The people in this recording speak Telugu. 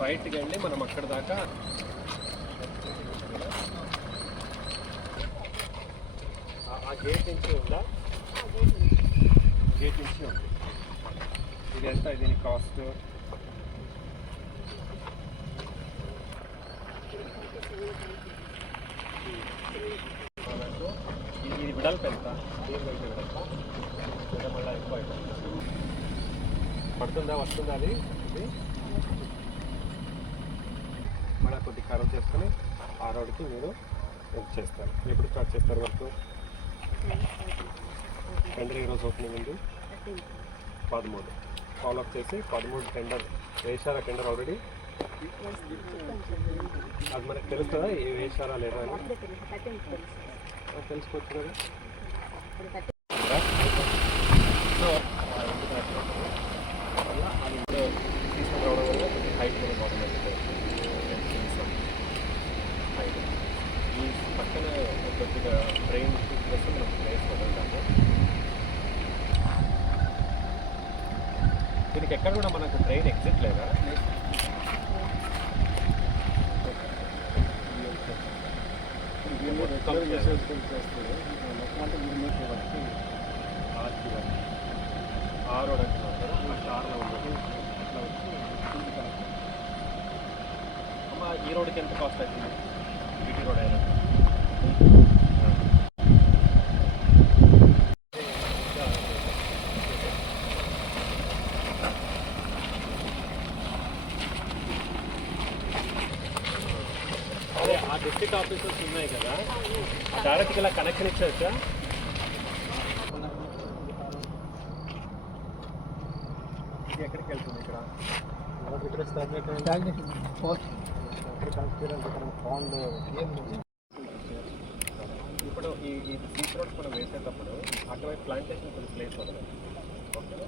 రైట్కి వెళ్ళి మనం అక్కడ దాకా ఆ- గేట్ నుంచి ఉందా? గేట్ నుంచి ఉంది. ఇది ఎంత దీని కాస్ట్ ఇది ఇది విడల్పు ఎంత? దీని మళ్ళీ ఎక్కువ పడుతుందా? వస్తుందా అది? కొద్ది కర్వ్ చేసుకొని ఆ రోడ్కి మీరు చేస్తారు. ఎప్పుడు స్టార్ట్ చేస్తారు వర్క్? టెండర్ ఈరోజు ఓపెనింగ్ ఉంది? పదమూడు. ఫాలో అప్ చేసి పదమూడు టెండర్. వేశారా టెండర్ ఆల్రెడీ? అది మనకు తెలుస్తుందా? ఏ వేశారా లేదా అని? తెలుసుకోవచ్చు కదా? పక్కన కొద్దిగా ట్రైన్ ప్లస్ మనం ప్లేస్ వదులుతాము దీనికి ఎక్కడ కూడా మనకు ట్రైన్ ఎగ్జిట్ లేదా? ఆ రోడ్ అంటున్నాం కదా ఆ కార్లో ఉన్నది అట్లా వచ్చి కిందికి కనెక్ట్ అమ్మ ఈ రోడ్కి ఎంత కాస్ట్ అవుతుంది? బీటీ రోడ్ అయినా ఆ డిస్ట్రిక్ట్ ఆఫీసర్స్ ఉన్నాయి కదా. డైరెక్ట్గా ఇలా కనెక్షన్ ఇచ్చా ఎక్కడికి వెళ్తుంది ఇక్కడ? ఇక్కడ ఇప్పుడు ఈ ఈ సీట్ రోడ్ మనం వేసేటప్పుడు అటువైపు ప్లాంటేషన్ కొంచెం ప్లేస్ వదలండి ఓకేనా